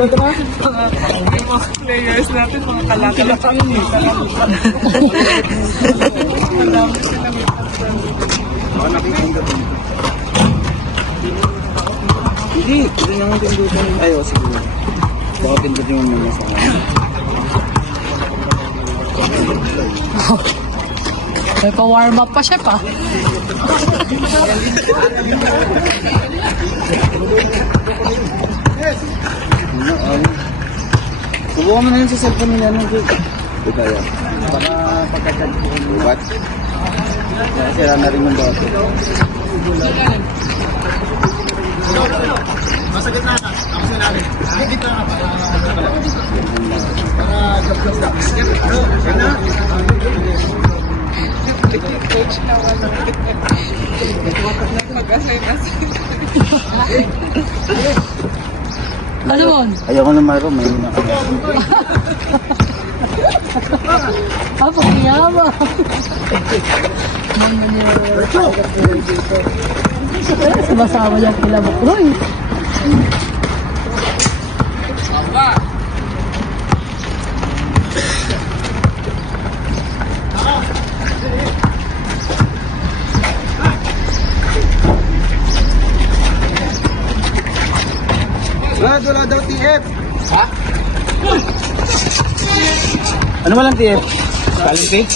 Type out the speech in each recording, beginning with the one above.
mga players natin, mga kalakilak ang Hindi naman pindutin. Ay, o sige. Baka pindutin mo muna sa akin. May pa-warm up pa, chef, ah. Subukan mo na yun sa cellphone nila nung gig. Di ba yan? Para pagkakad ko. What? Sira na rin yung dati. Masakit na ka. Ako sinabi. Dito ka para gabgab na. coach na wala. Mag-asay-asay. Ano yun? Ayoko na maro, may nakakita. Ah, pagkiyama. Sama-sama yung kilabok. Uy! Brad, wala daw TF. Ha? Ano walang TF? Talent page?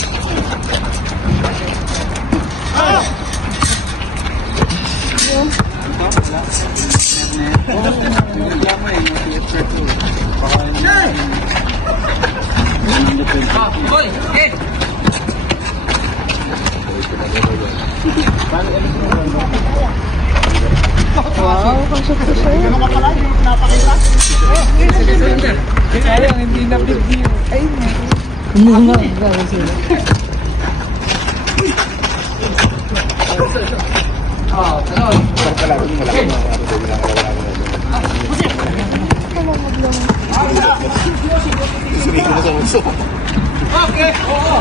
Hoy! Eh! Wow, kasok ko siya. Ano ka pala? Hindi mo pinapakita? Sayang, hindi na big deal. Ay, Mga garo sila. Okay! Oo!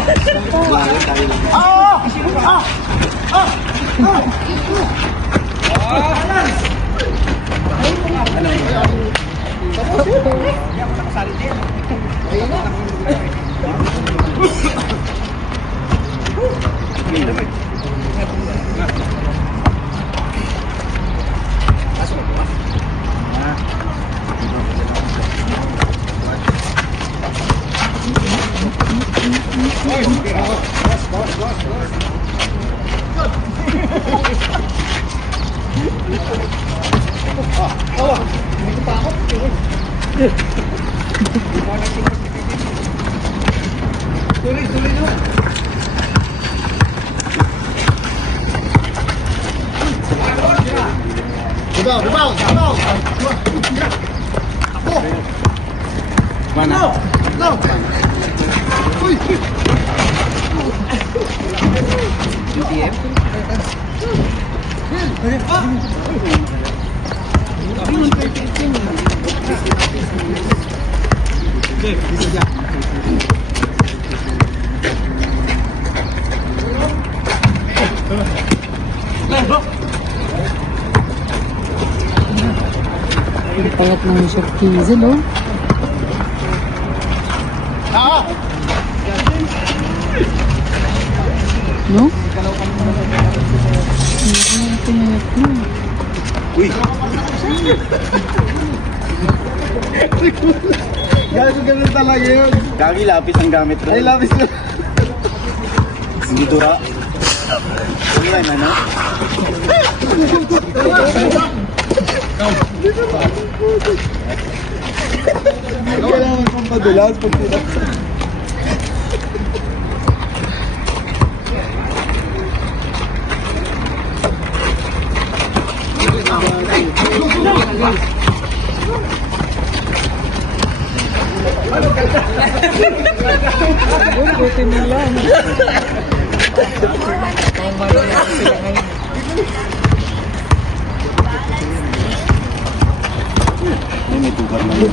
Bubaw! Mana? No! Uy! TF? Ang payat ng Chef Kizel, oh. No? Ang payat mo. Uy! Ganun talaga yun. Gagi, lapis ang gamit ko. Ay, labis na. Hindi tura. Ano ba ano? Kailangan kong padulas pag tinap. buti nila. Ang malayak sila ngayon. May tugar na yun.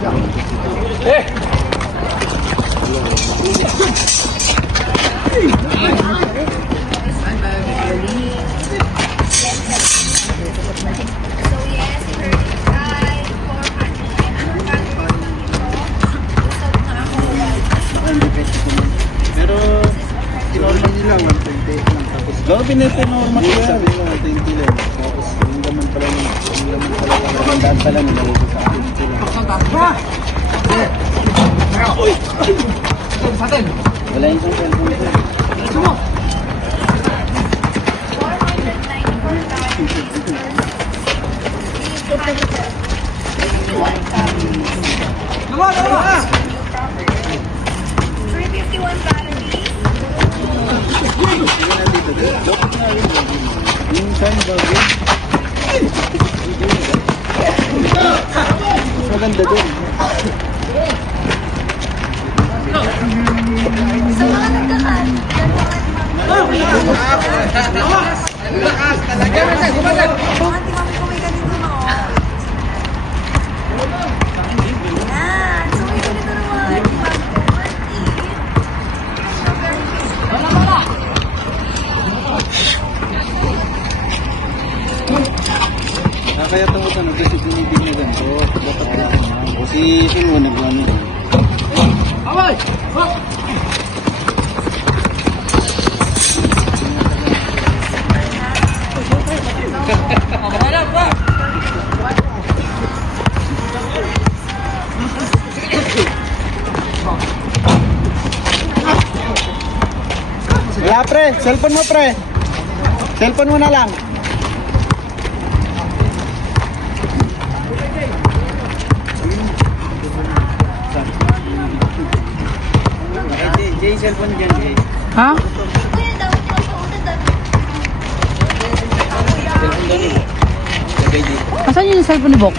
na ito normal yan. Sabi mo, 20 lang. Tapos yung laman pala magandaan pala nilagay ko sa 20 lang. Wala yung isang cellphone ko. Yung time bago. Maganda dun. Sa mga nagkakan, Kaya ito ko tanong kasi binibig na ganito. Dapat natin yan. Kasi sino nagwano yan. Wala pre, cellphone mo pre. Cellphone mo na lang. Jay, cellphone dyan, Jay. Ha? kuya daw, di ba sa unad Cellphone doon eh. Sabay dito. Asan yung cellphone ni Bok?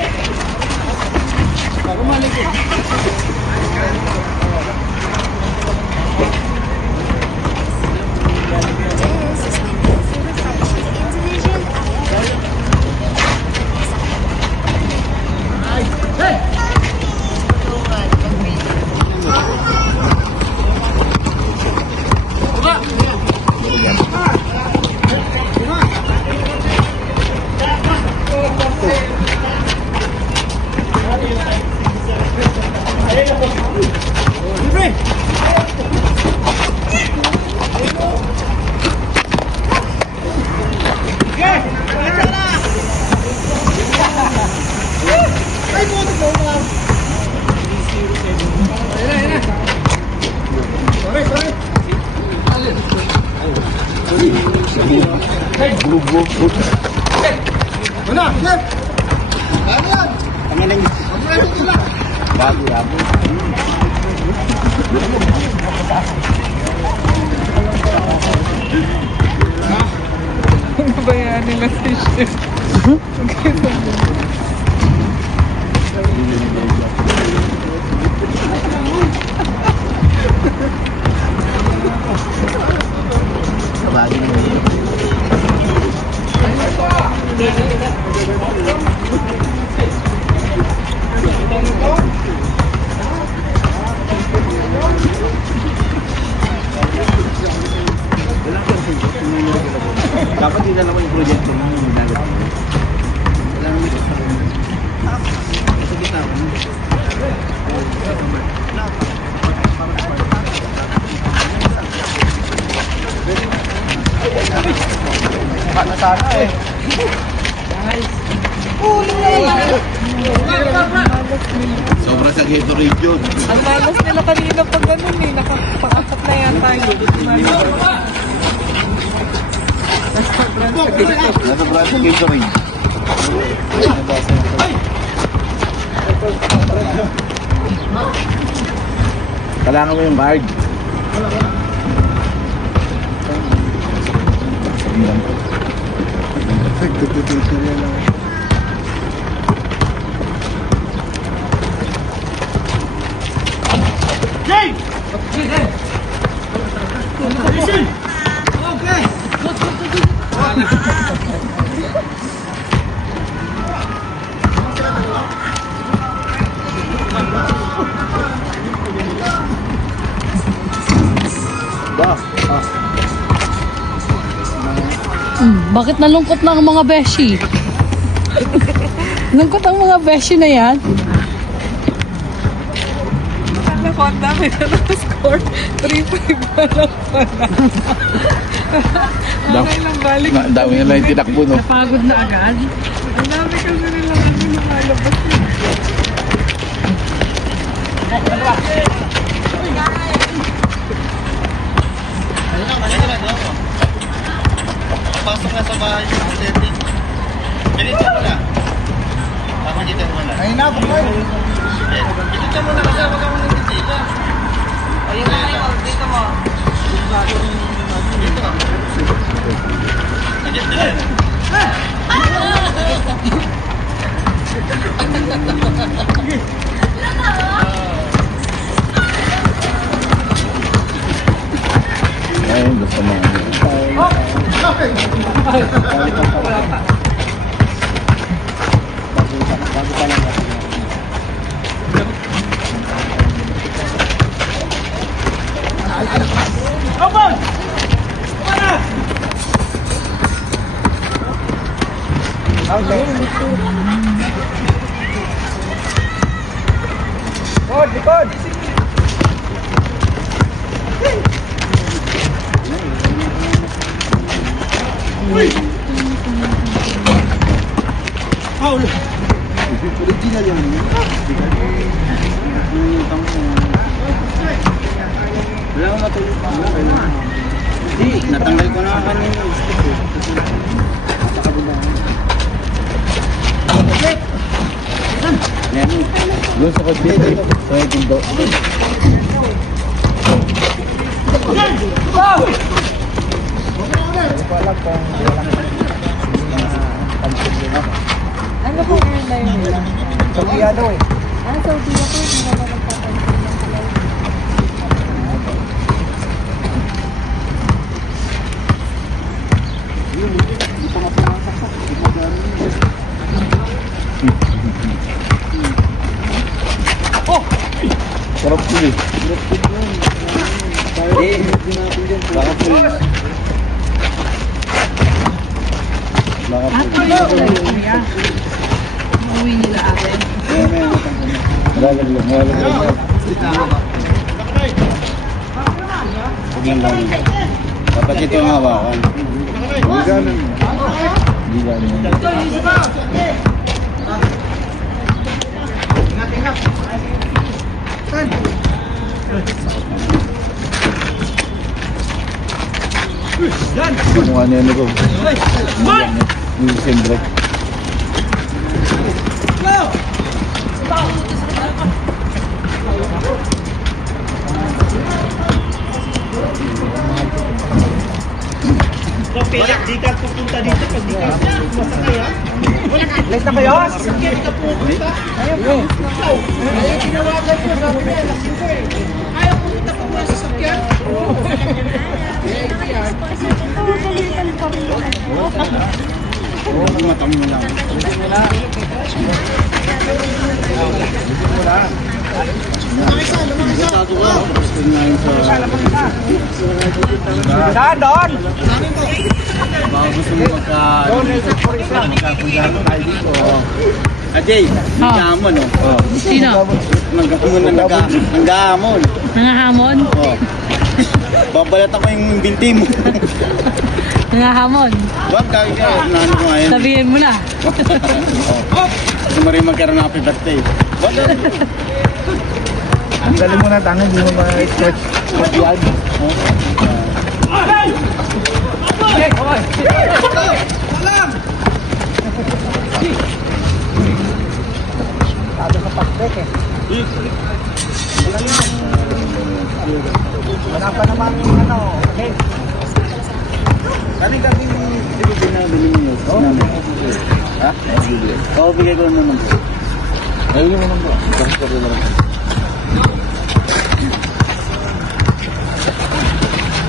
Bago, bago. Nabayaan nila si Chef. Kabagi mo yun. Dapat din naman yung project ko yung ginagawa ko. Wala naman ito sa rin. Sa gitna ko. Baka sana eh. Sobra sa Gatorade yun. Ang lalas nila kanina pag ganun eh. Nakapakakat na yata yun. Sobra sa Gatorade. Kailangan mo yung card. Bakit nalungkot na ang mga beshi? Lungkot ang mga beshi na yan. ako, ang dami na na-score. 3-5 na lang pala. Okay lang, balik. Dami na lang yung tinakbo, no? Napagod na agad. Ang dami kasi nila kami lumalabas. Pasok na sa bahay yung setting. Ganito mo na. Tama dito mo na. Ay na, bukay. Ganito mo na kasi ako kang nagtitila. Ayun na kayo, dito mo. Dito ka. Ganito yan. Ayun, gusto mo. Likod! Original yung wala akong matulog pa. Hindi, natanggal ko na kanina. Doon sa kotse, sa may pindo. Ano po airline nila? Saudiya daw eh. Ah, Saudi ako. Hindi na nagpapansin ng flight. Sarap po eh. Baka po. Baka po. Uwi nila ate. Malalag lang, malalag lang. Huwag lang lang. Dapat ito ang hawakan. Hindi ganun. Hindi ganun. Mukha niya ano ko. Yung siyempre. Pilak, di ka pupunta dito pag di ka masakay ha? Late na kayo? Sakit ka pupunta. Ayun. Ayaw tinawagan ko, sabi niya, lasing ko eh. Ayaw pumunta pa muna sa sakyan. Pagalitan pa rin naman. Matang mo lang. Saan doon? Baka gusto mo magkapunta tayo dito. Ajay, nagkahamon o. Sino? Nagkahamon na nagkahamon. Nangahamon? Oo. Babalat ako yung binti mo. Nangahamon? Wag, kaya ka. Naano ko ngayon. Sabihin mo na. Gusto mo rin magkaroon ng happy birthday. Wag. Ang galing mo na tangan, hindi mo ma-stretch. Yan. Sabi sa pakbek eh. Wala pa naman ano. Okay. Kami hindi ko binabili mo. Ha? Oo, bigay ko naman po. Ayun naman po. Bakit ko rin naman.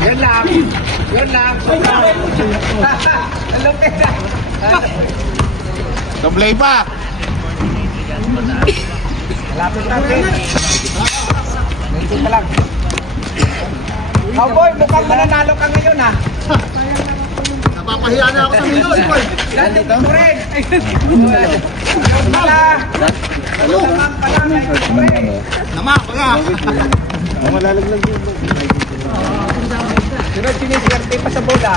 Yan lang. Yan lang. Lupit na. Doblay pa! Lapit natin. Hindi pa lang. Cowboy, mukhang mananalo ka ngayon ha. Napapahiya na ako sa minuto, boy. Dati ko rin. Yun pala. Malalaglag yun. Sunod, siniswerte pa sa bola.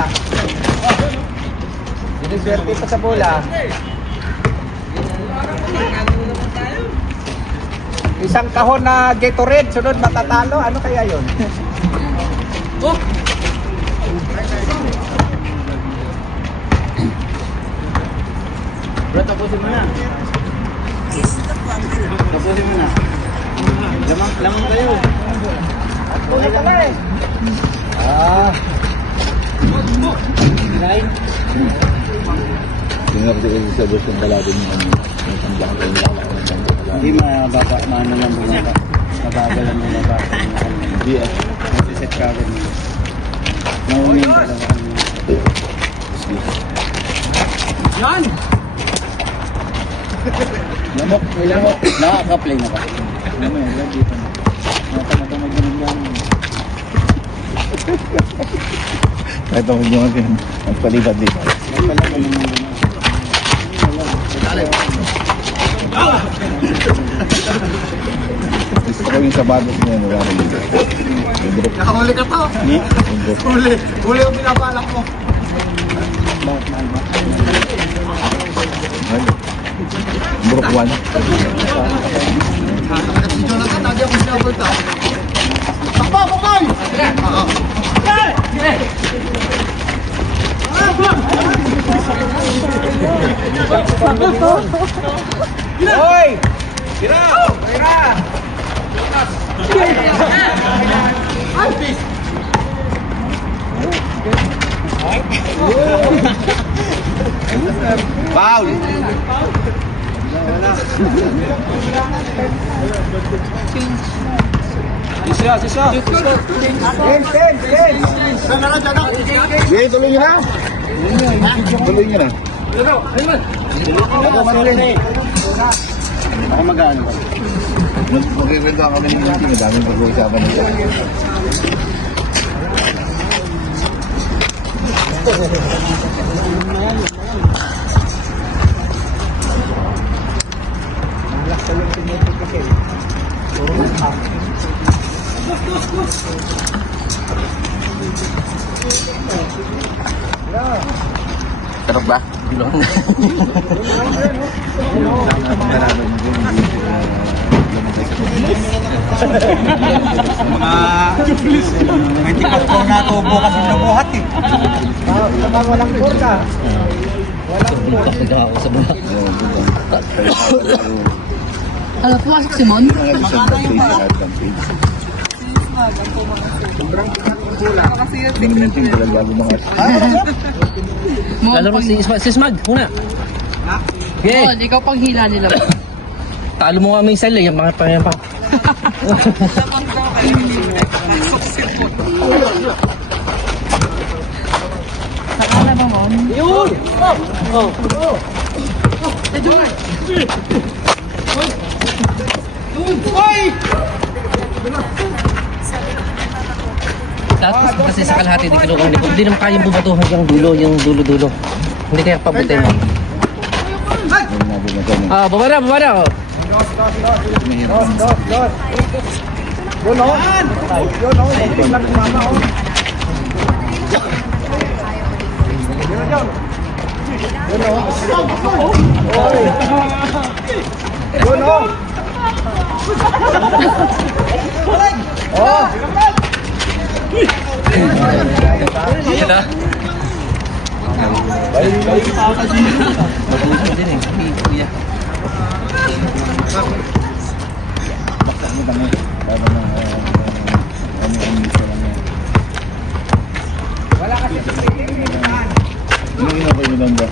Siniswerte pa sa bola. Isang kahon na Gatorade, sunod matatalo. Ano kaya yun? Bro, tapusin mo na. Tapusin mo na. Lamang kayo. Bola pala eh. Tingnan ko sa bus yung balabin yung ano. Yung pambakal yung lalaki. Hindi mababa, maano lang bumaba. Mabagal lang bumaba. Hindi ah. Nasiset ka agad nila. Nauna yung dalawa kanina. Yan! Lamok, may lamok. Nakaka-play na ba? Ano yan, lagi pa na. Matamatang ganun lang. Kahit ako yung akin. Ang palibad dito. May pala ganun lang ganun. Gusto ko yung sabados niya. Wala rin dito. Nakahuli ka to. Huli yung pinabalak mo. Bakit mahal ba? Brook 1. Jonathan, lagi ako sinabot ah. Takbo, Pokoy! Hoy! Tira! Tira! Foul! Sisya! Ten! Sige, tuloy nyo na. Tuloy nyo na. Ako Marilyn. Ako mag-ano ba? Magkikwento ako kami ng meeting. Daming pag-uusapan nito. Sarap ba? Bilong. May tikas po na tubo kasi nabuhat eh. Walang burka. Ano, pumasok si Mon? Lalaro si Smag, una. Oh, ikaw pang hila nila. Talo mo kami sa yung mga pangyayang pa. Nakala mo, Mon? Yun! Tapos kasi sa kalahati di kilukang likod. Hindi naman kayang bumato hanggang dulo, yung dulo-dulo. Hindi kaya pabutin mo. Ah, baba na. Oh. Dos. Yun o. Yun o. Lang mama o. Yun o. Oh. Kita. Wala kasi sa Anong inuwi nyo lang ba?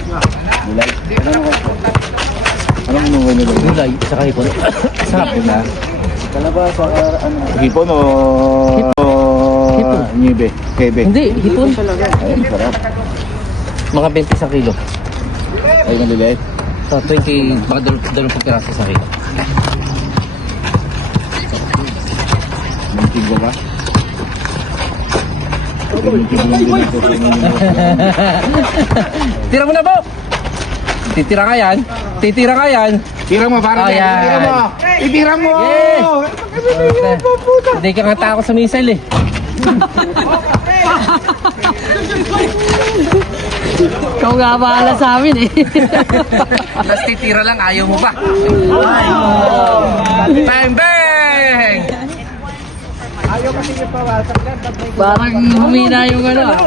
Gulay? Anong inuwi nyo lang? Gulay, saka hipon. Sarap yun na. Kalabasa, ano? Hipon o... Hipon. Nibe? Kebe? Hindi, hipon. Ay, sarap. Mga 20 sa kilo. Ay, maliliit. Sa 20, mga 20 piraso sa kilo. Mantig ba ba? Mantig lang din ito. Tira mo na po! Titira ka yan. Titira ka yan. Tira mo, parang Ayan. Tira mo. Itira mo. Yes. Hindi ka nga takot sa missile eh. Ikaw nga bahala sa amin eh. Tapos titira lang, ayaw mo ba? Time bang! Parang humina yung ano ah.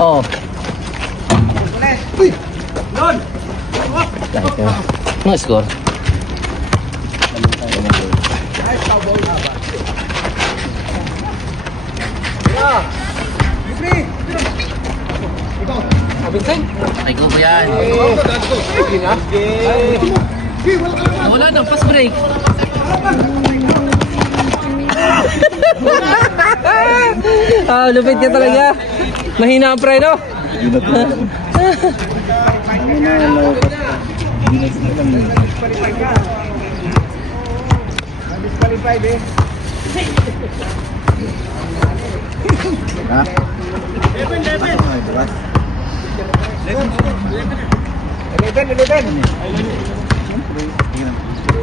Oh. Ano score? Ay, go ba yan? Wala nang fast break. Lupit ka talaga. Mahina ang preno. Ha?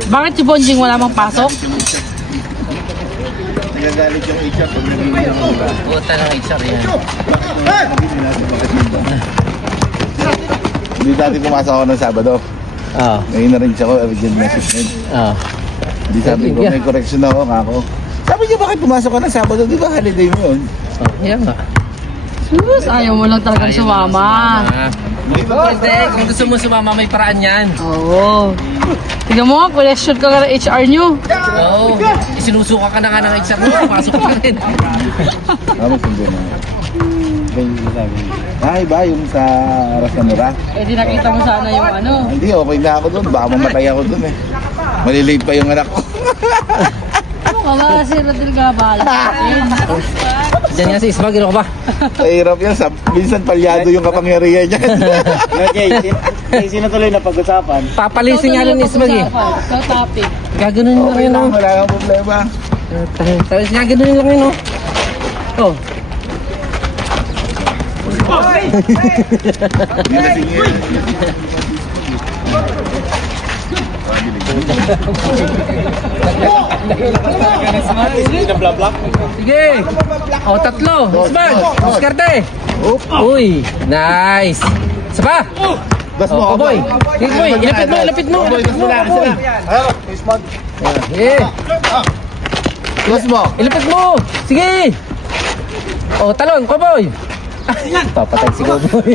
Bakit si Bonjing wala mang pasok? Nagagalit yung HR pag nabili yung mga. Puta ng HR yan. Hindi dati pumasok ako ng Sabado. Ah. Ngayon na rin siya ko, urgent message na yun. Ah. Hindi sabi ko, may correction ako, kako. Sabi niya, bakit pumasok ka ng Sabado? Di ba holiday mo yun? Oh, yan nga. Sus, ayaw mo lang talagang sumama. Hindi, kung gusto mo sumama, may paraan yan. Oo. Tingnan mo nga, question ka nga ng HR nyo. Oo. Isinusuka ka na nga ng HR mo, pasok ka rin. Tama, sundo na. Ay, ba, yung sa Rasamura? Eh di nakita mo sana yung ano. Hindi, okay na ako doon. Baka mamatay ako doon eh. Malilate pa yung anak ko. Ano ka ba? Si Rodel ka bahala sa akin. Diyan nga si Isbag, ano ka ba? Mahirap yan. Minsan palyado yung kapangyarihan niya. Okay, sino tuloy na pag-usapan? Papalisin nga rin ni Isbag eh. Sa topic. Gaganunin lang Okay yun, lang, oh. wala kang problema. Tapos gaganunin lang yun, oh. Oh. Hindi na singil. Sige. Oh, tatlo. Isbag. Diskarte. Uy, nice. Isa pa. Bas mo, Oh, boy. Sige, boy. Ilapit mo, ilapit mo. Boy, Ilapit bas mo, mo lang, boy. Sige. Bas mo. Ilapit mo. Sige. Oh, talon, cowboy. Papatay si cowboy.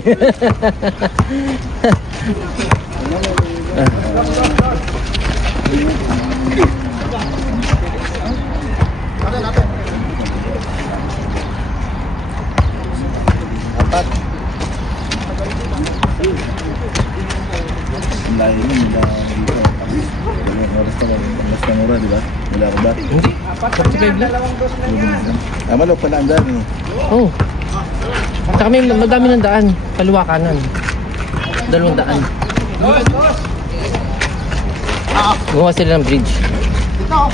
Ang layo mo, mula dito. Dalawang oras pa lang. Basta mura, di ba? Wala ka ba? Hindi. 45 lang. Malok pala ang daan eh. Oh. Saka may madami ng daan. Kaliwa kanan. 2 daan. Gumawa sila ng bridge. Oh!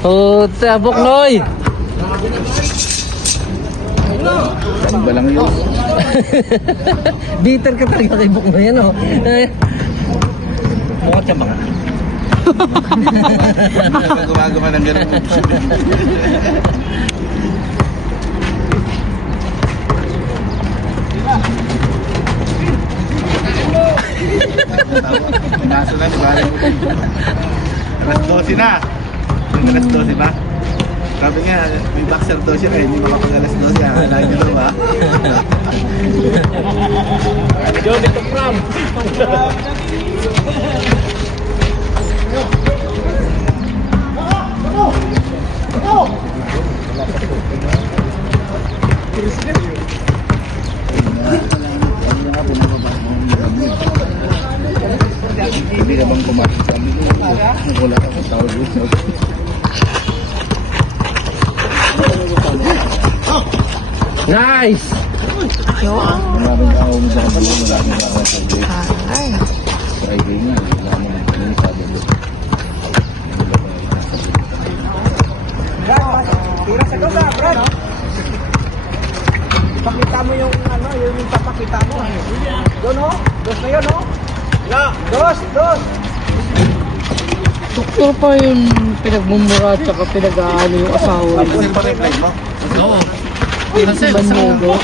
Puta, Buknoy! Saan ba lang yun? Bitter ka talaga kay Buknoy, ano? Mukha ka baka. Gumagawa ng ganun. Naso na, diba? Alas 12 na. Yung alas 12 ba? Sabi nga, may boxer daw siya kaya hindi makapag alas 12. Akala niyo daw ba? Johnny to Pram! Hindi na bang kumakas kami? Wala akong tawag dito. Nice! Maraming tao mo sa kabalo, maraming tao sa Friday. Friday nga, maraming yung Sabado. Brad, tira sa doon, Brad. Pakita mo yung ano, yung papakita mo. Doon, oh. Dos na yun, oh. Dos. Doktor pa yung pinagmumura at saka pinag-aano yung asawa niya. Kasi pa rin mo. Oo. Kasi Manyego.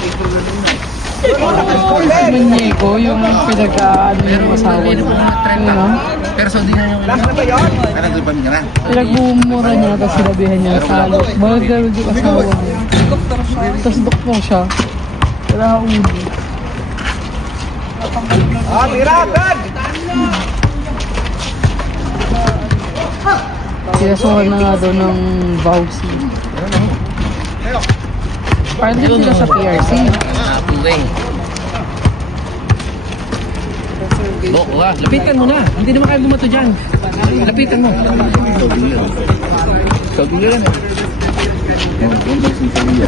Manyego yung pinag-aano yung asawa niya. Ano? pero so di na yung Last na ba yun? Ay, nagripan ka na. Pinagmumura niya tapos sinabihan niya salo. Bagal yung asawa niya. Tapos doktor siya. Wala ulo. Ah, tira, Brad. Sinasuhan na nga daw ng vowsy. Parang din sila sa PRC. Tuwing. Bok, lapitan mo na. Hindi naman kaya bumato dyan. Lapitan mo. Sabi ka yan eh.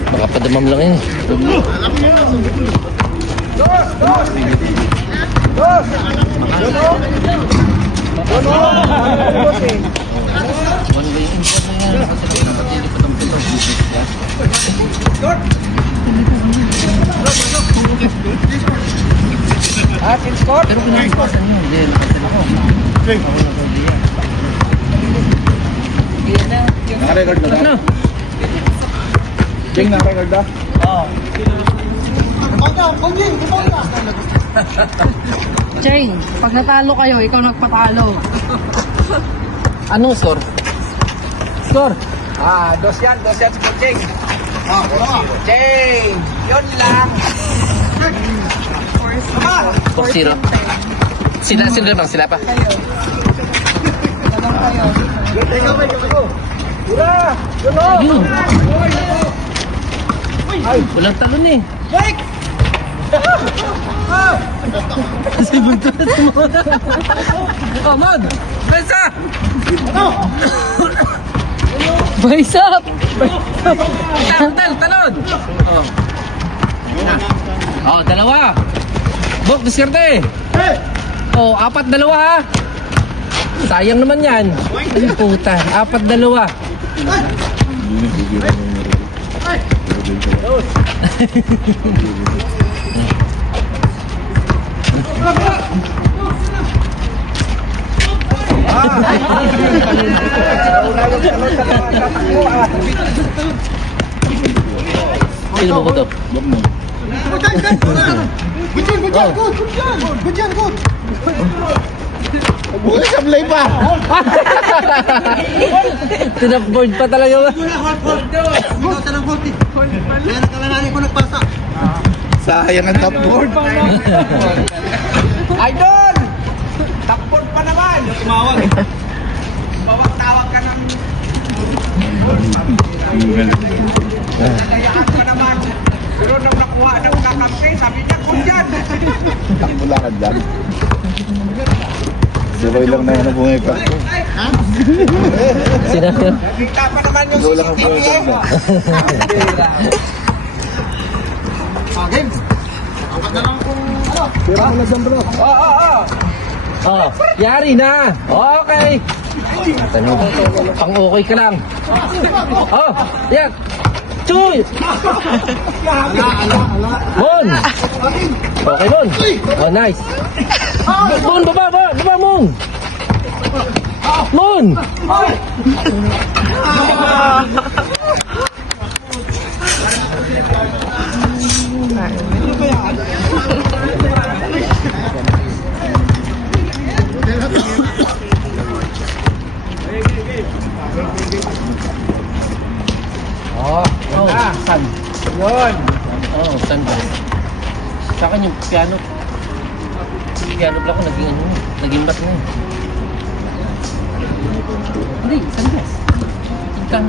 Baka padamam lang yun. One way import na yan. Kasi dapat nilipot ang pito. Scott. Pero pinag-ipasan yun. Hindi, nakasin ako. Naka-record ba? Ano? Jing, naka-record ba? Cheng, pag natalo kayo, ikaw nagpatalo. Ano, score? Score? Ah, dos yan si Cheng. Cheng, yun lang. 4-0. Sila bang? Sila pa? Ura, yun o. Yun. Walang talon eh. Kasi buntot na tumawala. Oh, Mod! Bensa! Boys up! Talon! Oh, dalawa. Bok, diskarte. Oh, 4-2 ha. Sayang naman yan. Ay, puta. 4-2. Sino mo ko to? Buti sablay pa! Tinapboard pa talaga ba? Sayang ang top board. Idol! Takpon pa naman. Tumawag. Tawag ka ng... Nagayaan pa naman. Pero nung nakuha ng kakampi, sabi niya, kung yan. Takbo lang ka dyan. Sabay lang na yan ang bungay pa. Sino? Nakita pa naman yung Ikaw lang ang CCTV. bungay pa. Oh, yari na. Okay. Tanong, pang-okay ka lang. Oh, yan. Chuy! Mon! Okay, Mon. Oh, nice. Mon, baba, Mon! Mon! Oh, san? Yun. Oh, san ba? Sa akin yung piano. Piano pala ko naging mat na eh. Hindi, sandas. Tigkang...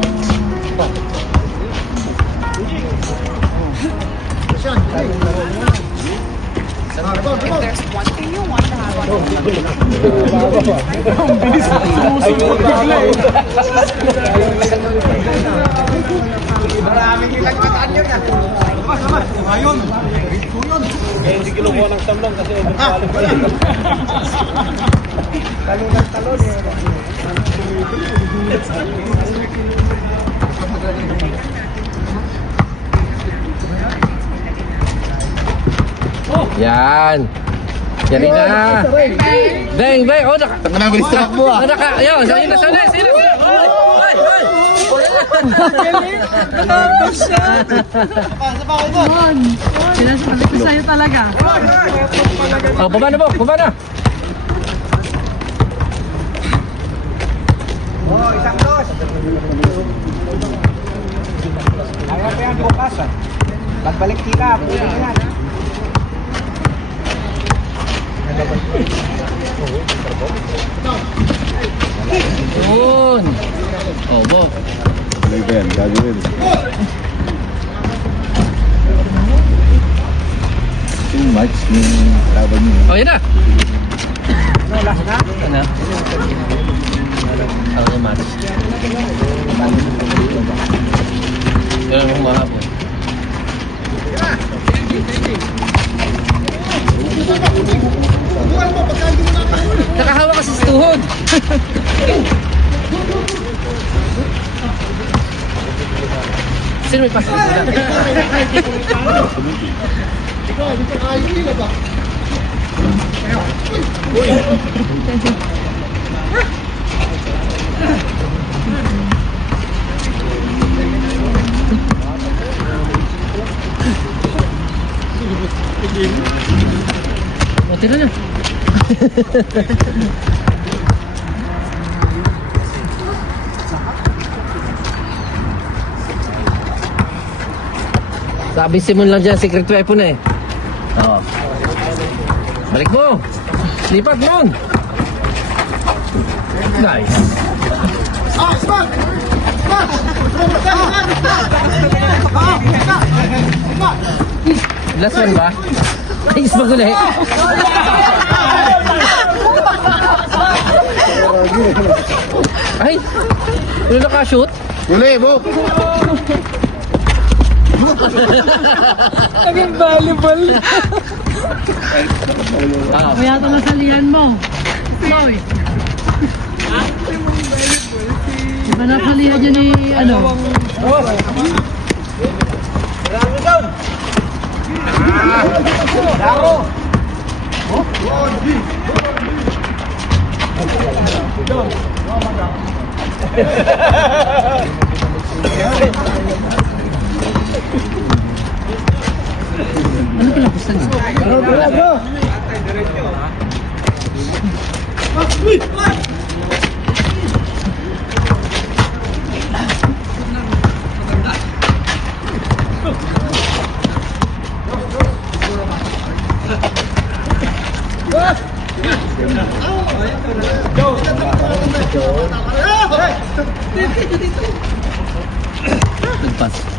Maraming nilagpataan yun ah. Ayun. Kaya hindi kinukuha ng tamlong kasi overqualified. Talon ng talon eh. Yan. Yan na. Bang, bang. Oh, naka. Taka na, bilis takbo ah. Oh, naka. Ayun, sa'yo na, sa'yo na. Sino? Ay, ay. Mon, sinasabi ko sa'yo talaga. Oh, baba na po, baba na. Oh, isang dos. Kaya pa yan bukas. Pagbalik kita, pwede na yan. Yun. Oh, Bob. Tuloy ba yan? Gagawin. Too much yung laban niyo. Oh, yan na. Ano, last na? Ano? Ano yung match? Yan ang mahapon. Nakahawa kasi sa tuhod. Sino may pasok na? O, tira na. Sabi Simon lang dyan, secret weapon eh. Oo. Balik mo! Lipat mo! Nice! Last one ba? Nice magulit! Ay! Ano nakashoot? Uli, Bo! Naging volleyball. Ah, Kaya ito nasalihan mo. Boy. Diba nasalihan niya ni ano? Laro! Ano pinakusan niya? nagpas.